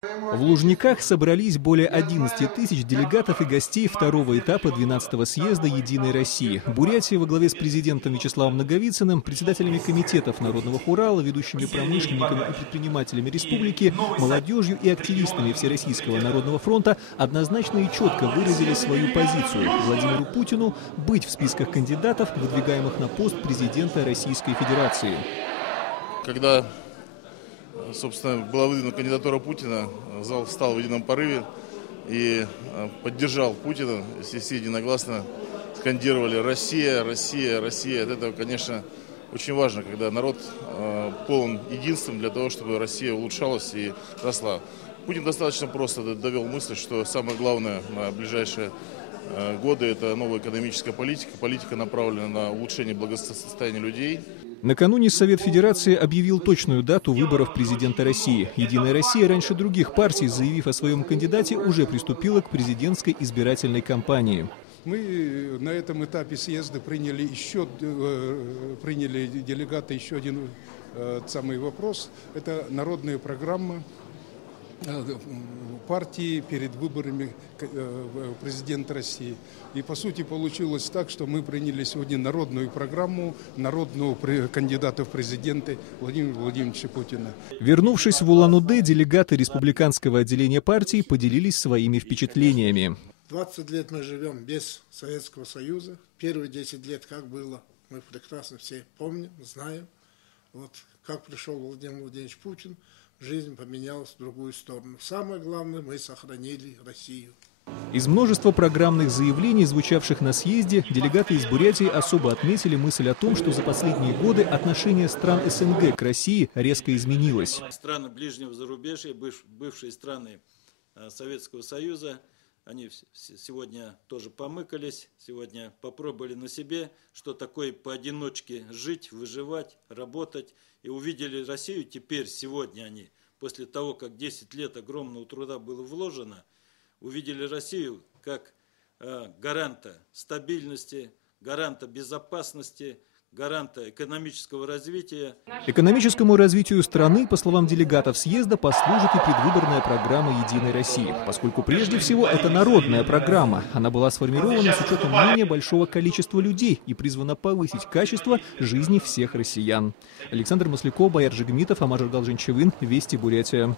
В Лужниках собрались более 11 тысяч делегатов и гостей второго этапа 12-го съезда «Единой России». Бурятия во главе с президентом Вячеславом Наговицыным, председателями комитетов Народного хурала, ведущими промышленниками и предпринимателями республики, молодежью и активистами Всероссийского народного фронта однозначно и четко выразили свою позицию Владимиру Путину быть в списках кандидатов, выдвигаемых на пост президента Российской Федерации. Когда, собственно, была выдвинута кандидатура Путина, зал встал в едином порыве и поддержал Путина. Все единогласно скандировали «Россия, Россия, Россия». От этого, конечно, очень важно, когда народ полон единством для того, чтобы Россия улучшалась и росла. Путин достаточно просто довел мысль, что самое главное на ближайшие годы – это новая экономическая политика. Политика направлена на улучшение благосостояния людей. Накануне Совет Федерации объявил точную дату выборов президента России. «Единая Россия» раньше других партий, заявив о своем кандидате, уже приступила к президентской избирательной кампании. Мы на этом этапе съезда приняли делегаты еще один самый вопрос. Это народная программа партии перед выборами президента России. И по сути получилось так, что мы приняли сегодня народную программу народного кандидата в президенты Владимира Владимировича Путина. Вернувшись в Улан-Удэ, делегаты республиканского отделения партии поделились своими впечатлениями. 20 лет мы живем без Советского Союза. Первые 10 лет как было, мы прекрасно все помним, знаем. Вот как пришел Владимир Владимирович Путин, жизнь поменялась в другую сторону. Самое главное, мы сохранили Россию. Из множества программных заявлений, звучавших на съезде, делегаты из Бурятии особо отметили мысль о том, что за последние годы отношение стран СНГ к России резко изменилось. Страны ближнего зарубежья, бывшие страны Советского Союза, они сегодня тоже помыкались, сегодня попробовали на себе, что такое поодиночке жить, выживать, работать. И увидели Россию теперь, сегодня они, после того, как 10 лет огромного труда было вложено, увидели Россию как гаранта стабильности, гаранта безопасности, гаранта экономического развития. Экономическому развитию страны, по словам делегатов съезда, послужит и предвыборная программа «Единой России», поскольку прежде всего это народная программа. Она была сформирована с учетом мнения большого количества людей и призвана повысить качество жизни всех россиян. Александр Масляков, Баяр Жигмитов, Амажар Галжинчевин, Вести, Бурятия.